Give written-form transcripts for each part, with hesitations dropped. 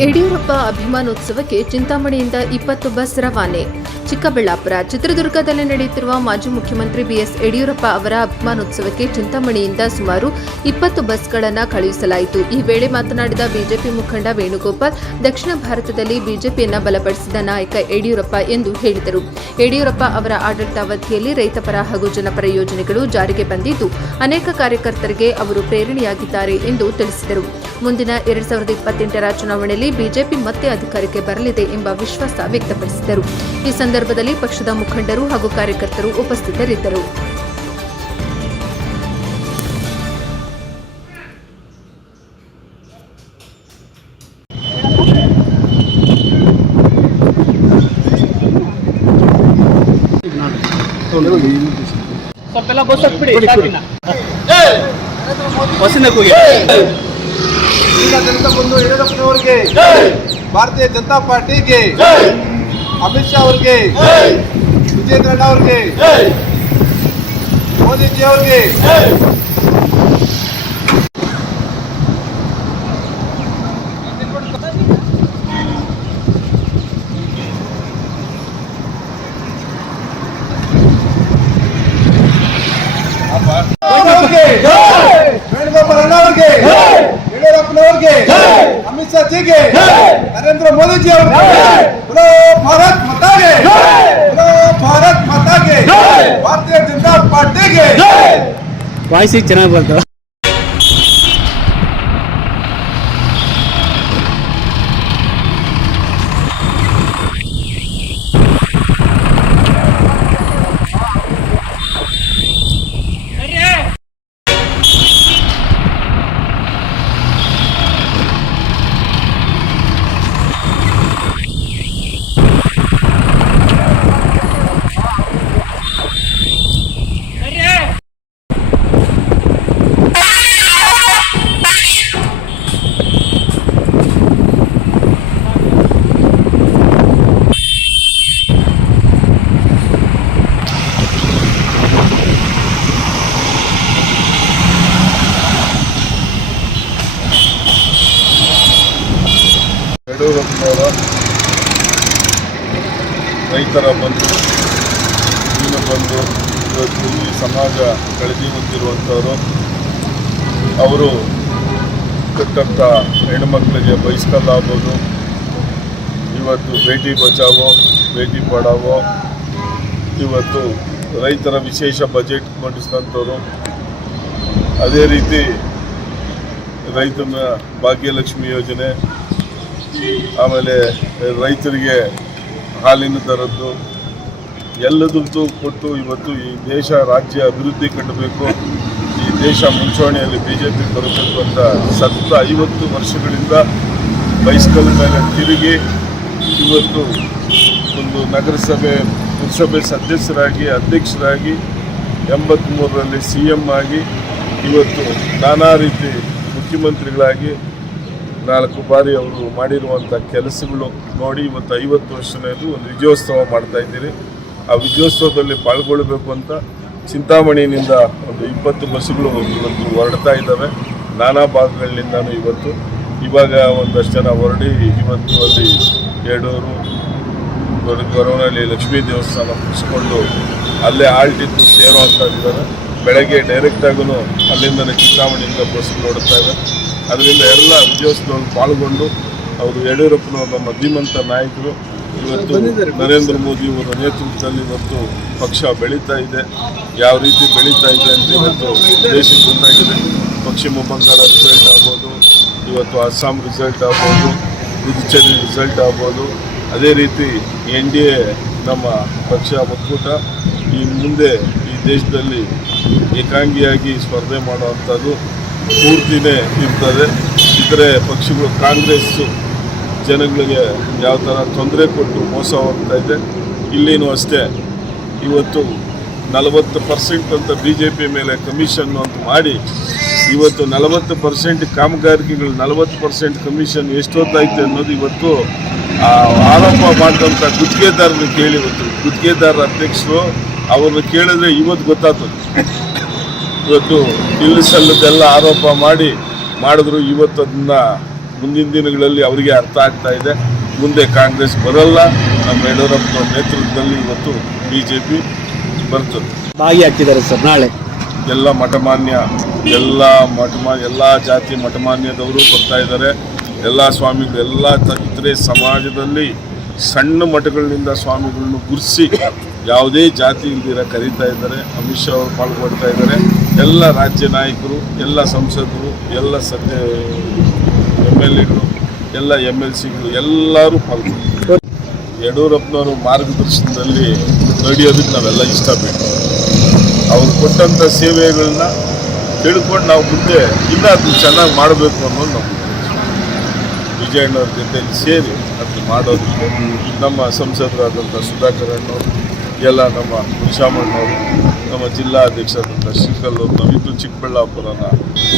Yediyurappa ಅಭಿಮಾನೋತ್ಸವಕ್ಕೆ ಚಿಂತಾಮಣಿಯಿಂದ 20 bus ರವಾನೆ. ಚಿಕ್ಕಬಳ್ಳಾಪುರ, ಚಿತ್ರದುರ್ಗದಲ್ಲಿ ನಡೆಯುತ್ತಿರುವ ಮಾಜಿ ಮುಖ್ಯಮಂತ್ರಿ ಬಿಎಸ್ ಯಡಿಯೂರಪ್ಪ ಅವರ ಅಭಿಮಾನೋತ್ಸವಕ್ಕೆ ಚಿಂತಾಮಣಿಯಿಂದ ಸುಮಾರು 20 ಬಸ್ಗಳನ್ನು ಕಳುಹಿಸಲಾಯಿತು. ಈ ವೇಳೆ ಮಾತನಾಡಿದ ಬಿಜೆಪಿ ಮುಖಂಡ ವೇಣುಗೋಪಾಲ್, ದಕ್ಷಿಣ ಭಾರತದಲ್ಲಿ ಬಿಜೆಪಿಯನ್ನು ಬಲಪಡಿಸಿದ ನಾಯಕ ಯಡಿಯೂರಪ್ಪ ಎಂದು ಹೇಳಿದರು. ಯಡಿಯೂರಪ್ಪ ಅವರ ಆಡಳಿತಾವಧಿಯಲ್ಲಿ ರೈತಪರ ಹಾಗೂ ಜನಪರ ಯೋಜನೆಗಳು ಜಾರಿಗೆ ಬಂದಿದ್ದು, ಅನೇಕ ಕಾರ್ಯಕರ್ತರಿಗೆ ಅವರು ಪ್ರೇರಣೆಯಾಗಿದ್ದಾರೆ ಎಂದು ತಿಳಿಸಿದರು. ಮುಂದಿನ 2028ರ ಚುನಾವಣೆಯಲ್ಲಿ ಬಿಜೆಪಿ ಮತ್ತೆ ಅಧಿಕಾರಕ್ಕೆ ಬರಲಿದೆ ಎಂಬ ವಿಶ್ವಾಸ ವ್ಯಕ್ತಪಡಿಸಿದರು. ಈ ಸಂದರ್ಭದಲ್ಲಿ ಪಕ್ಷದ ಮುಖಂಡರು ಹಾಗೂ ಕಾರ್ಯಕರ್ತರು ಉಪಸ್ಥಿತರಿದ್ದರು. ಭಾರತೀಯ ಜನತಾ ಪಾರ್ಟಿಗೆ, ಅಮಿತ್ ಶಾ ಅವರಿಗೆ, ವಿಜೇಂದ್ರ ಅವರಿಗೆ, ಮೋದಿಜಿ ಅವರಿಗೆ ವೇಣುಗೋಪಾಲ್ ಅಣ್ಣವರಿಗೆ, ಯಡಿಯೂರಪ್ಪನವರಿಗೆ, ಅಮಿತ್ ಶಾ ಜಿಗೆ, ನರೇಂದ್ರ ಮೋದಿಜಿ ಅವರಿಗೆ, बोलो भारत माता के, बोलो भारत माता के, भारतीय जनता पार्टी के वाइस ಚೆನ್ನಾಗಿ ಬಂತು. ಯಡಿಯೂರಪ್ಪನವರ ರೈತರ ಬಂಧು, ದೀನ ಬಂಧು, ಇವತ್ತು ಈ ಸಮಾಜ ಕಳೆದಿ ಹೊಂದಿರುವಂಥವರು. ಅವರು ಕೊಟ್ಟಂಥ ಹೆಣ್ಮಕ್ಳಿಗೆ ಬೈಸ್ಕಲ್ ಆಗ್ಬೋದು, ಇವತ್ತು ಬೇಟಿ ಬಚಾವೋ ಬೇಟಿ ಪಡಾವೋ, ಇವತ್ತು ರೈತರ ವಿಶೇಷ ಬಜೆಟ್ ಮಂಡಿಸಿದಂಥವ್ರು. ಅದೇ ರೀತಿ ರೈತನ ಭಾಗ್ಯಲಕ್ಷ್ಮಿ ಯೋಜನೆ, ಆಮೇಲೆ ರೈತರಿಗೆ ಹಾಲಿನ ದರದ್ದು ಎಲ್ಲದಕ್ಕೂ ಕೊಟ್ಟು ಇವತ್ತು ಈ ದೇಶ ರಾಜ್ಯ ಅಭಿವೃದ್ಧಿ ಕಂಡಬೇಕು, ಈ ದೇಶ ಮುಂಚೂಣಿಯಲ್ಲಿ BJP ಬರಬೇಕು ಅಂತ ಸತತ 50 ವರ್ಷಗಳಿಂದ ಬೈಸ್ಕಲ್ ಮೇಲೆ ತಿರುಗಿ ಇವತ್ತು ಒಂದು ನಗರಸಭೆ ಪುರಸಭೆ ಸದಸ್ಯರಾಗಿ ಅಧ್ಯಕ್ಷರಾಗಿ 83ರಲ್ಲಿ CM ಆಗಿ ಇವತ್ತು ನಾನಾ ರೀತಿ ಮುಖ್ಯಮಂತ್ರಿಗಳಾಗಿ 4 ಬಾರಿ ಅವರು ಮಾಡಿರುವಂಥ ಕೆಲಸಗಳು ನೋಡಿ ಇವತ್ತು 50 ವರ್ಷನೇದು ಒಂದು ವಿಜಯೋತ್ಸವ ಮಾಡ್ತಾ ಇದ್ದೀರಿ. ಆ ವಿಜಯೋತ್ಸವದಲ್ಲಿ ಪಾಲ್ಗೊಳ್ಳಬೇಕು ಅಂತ ಚಿಂತಾಮಣಿಯಿಂದ ಒಂದು 20 ಬಸ್ಸುಗಳು ಇವತ್ತು ಹೊರಡ್ತಾ ಇದ್ದಾವೆ. ನಾನಾ ಭಾಗಗಳಿಂದನೂ ಇವಾಗ ಒಂದಷ್ಟು ಜನ ಹೊರಡಿ ಇವತ್ತು ಅಲ್ಲಿ ಯಡೂರು, ದೊಡ್ಡಗೌರವನಲ್ಲಿ ಲಕ್ಷ್ಮೀ ದೇವಸ್ಥಾನ ಮುಗಿಸ್ಕೊಂಡು ಅಲ್ಲೇ ಆಲ್ಟಿದ್ದು ಸೇರುವಂಥ ಇದ್ದಾರೆ. ಬೆಳಗ್ಗೆ ಡೈರೆಕ್ಟಾಗೂ ಅಲ್ಲಿಂದಲೇ ಚಿಂತಾಮಣಿಯಿಂದ ಬಸ್ಸುಗಳು ಹೊರಡ್ತಾ ಇದೆ. ಅದರಿಂದ ಎಲ್ಲ ವಿಜಯೋತ್ಸವದಲ್ಲಿ ಪಾಲ್ಗೊಂಡು ಅವರು ಯಡಿಯೂರಪ್ಪನವರ ನಮ್ಮ ಧೀಮಂತ ನಾಯಕರು. ಇವತ್ತು ನರೇಂದ್ರ ಮೋದಿಯವರ ನೇತೃತ್ವದಲ್ಲಿ ಇವತ್ತು ಪಕ್ಷ ಬೆಳೀತಾ ಇದೆ. ಯಾವ ರೀತಿ ಬೆಳೀತಾ ಇದೆ ಅಂತ ಇವತ್ತು ದೇಶಕ್ಕೆ ಗೊತ್ತಾಗಿದೆ. ಪಶ್ಚಿಮ ಬಂಗಾಳ ರಿಸಲ್ಟ್ ಆಗ್ಬೋದು, ಇವತ್ತು ಅಸ್ಸಾಂ ರಿಸಲ್ಟ್ ಆಗ್ಬೋದು, ಪುದುಚೇರಿ ರಿಸಲ್ಟ್ ಆಗ್ಬೋದು. ಅದೇ ರೀತಿ NDA ನಮ್ಮ ಪಕ್ಷ ಒಕ್ಕೂಟ ಈ ಮುಂದೆ ಈ ದೇಶದಲ್ಲಿ ಏಕಾಂಗಿಯಾಗಿ ಸ್ಪರ್ಧೆ ಮಾಡುವಂಥದ್ದು ಪೂರ್ತಿನೇ ಇರ್ತದೆ. ಇತರೆ ಪಕ್ಷಗಳು ಕಾಂಗ್ರೆಸ್ಸು ಜನಗಳಿಗೆ ಯಾವ ಥರ ತೊಂದರೆ ಕೊಟ್ಟು ಮೋಸ ಹೋಗ್ತಾ ಇದೆ, ಇಲ್ಲಿನೂ ಅಷ್ಟೇ. ಇವತ್ತು 40% ಅಂತ BJP ಮೇಲೆ ಕಮಿಷನ್ ಅಂತ ಮಾಡಿ ಇವತ್ತು 40% ಕಾಮಗಾರಿಕೆಗಳು 40% ಕಮಿಷನ್ ಎಷ್ಟೊತ್ತಾಯ್ತು ಅನ್ನೋದು ಇವತ್ತು ಆರೋಪ ಮಾಡಿದಂಥ ಗುತ್ತಿಗೆದಾರನ ಕೇಳಿ ಇವತ್ತು ಗುತ್ತಿಗೆದಾರ ಅಧ್ಯಕ್ಷರು ಅವ್ರನ್ನ ಕೇಳಿದ್ರೆ ಇವತ್ತು ಗೊತ್ತಾಗ್ತದೆ. ಇವತ್ತು ಇಲ್ಲ ಸಲ್ಲದೆಲ್ಲ ಆರೋಪ ಮಾಡಿದ್ರು ಇವತ್ತು ಅದನ್ನು ಮುಂದಿನ ದಿನಗಳಲ್ಲಿ ಅವರಿಗೆ ಅರ್ಥ ಆಗ್ತಾ ಇದೆ. ಮುಂದೆ ಕಾಂಗ್ರೆಸ್ ಬರಲ್ಲ, ನಮ್ಮ ಯಡಿಯೂರಪ್ಪನವ್ರ ನೇತೃತ್ವದಲ್ಲಿ ಇವತ್ತು BJP ಬರ್ತದೆ. ಭಾಗಿಯಾಗ್ತಿದ್ದಾರೆ ಸರ್ ನಾಳೆ. ಎಲ್ಲ ಮಠಮಾನ್ಯ ಎಲ್ಲ ಜಾತಿ ಮಠಮಾನ್ಯದವರು ಬರ್ತಾ ಇದ್ದಾರೆ. ಎಲ್ಲ ಸ್ವಾಮಿಗಳು ಎಲ್ಲ ಇತರೆ ಸಮಾಜದಲ್ಲಿ ಸಣ್ಣ ಮಠಗಳಿಂದ ಸ್ವಾಮಿಗಳನ್ನು ಗುರುತಿಸಿ ಯಾವುದೇ ಜಾತಿ ಇಲ್ದಿರ ಕರೀತಾ ಇದ್ದಾರೆ. ಅಮಿತ್ ಶಾ ಅವರು ಪಾಲ್ಗೊಳ್ತಾ ಇದ್ದಾರೆ. ಎಲ್ಲ ರಾಜ್ಯ ನಾಯಕರು, ಎಲ್ಲ ಸಂಸದರು, ಎಲ್ಲ MLAಗಳು, ಎಲ್ಲ MLCಗಳು ಎಲ್ಲರೂ ಪಾಲ್ಗೊಂಡು ಯಡಿಯೂರಪ್ಪನವರು ಮಾರ್ಗದರ್ಶನದಲ್ಲಿ ನಡೆಯೋದಕ್ಕೆ ನಾವೆಲ್ಲ ಇಷ್ಟಬೇಕು. ಅವರು ಕೊಟ್ಟಂಥ ಸೇವೆಗಳನ್ನ ತಿಳ್ಕೊಂಡು ನಾವು ಮುಂದೆ ಇನ್ನೂ ಅದನ್ನು ಚೆನ್ನಾಗಿ ಮಾಡಬೇಕು ಅನ್ನೋದು ನಮ್ಮ ವಿಜಯಣ್ಣವ್ರ ಜೊತೆಯಲ್ಲಿ ಸೇರಿ ಅದನ್ನು ಮಾಡೋದಕ್ಕೆ ನಮ್ಮ ಸಂಸದರಾದಂಥ ಸುಧಾಕರ್ ಅಣ್ಣವರು, ಎಲ್ಲ ನಮ್ಮ ಹುಷಾಮಣ್ಣವರು, ನಮ್ಮ ಜಿಲ್ಲಾಧ್ಯಕ್ಷರಾದಂಥ ಶ್ರೀಕಲ್ ಅವರು, ನಾವಿದ್ದು ಚಿಕ್ಕಬಳ್ಳಾಪುರನ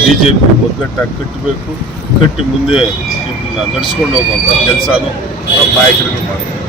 BJP ಒಗ್ಗಟ್ಟಾಗಿ ಕಟ್ಟಬೇಕು. ಕಟ್ಟಿ ಮುಂದೆ ಇದನ್ನು ನಡೆಸ್ಕೊಂಡು ಹೋಗುವಂಥ ಕೆಲಸನೂ ನಮ್ಮ ನಾಯಕರಿಗೆ ಮಾಡ್ತಾರೆ.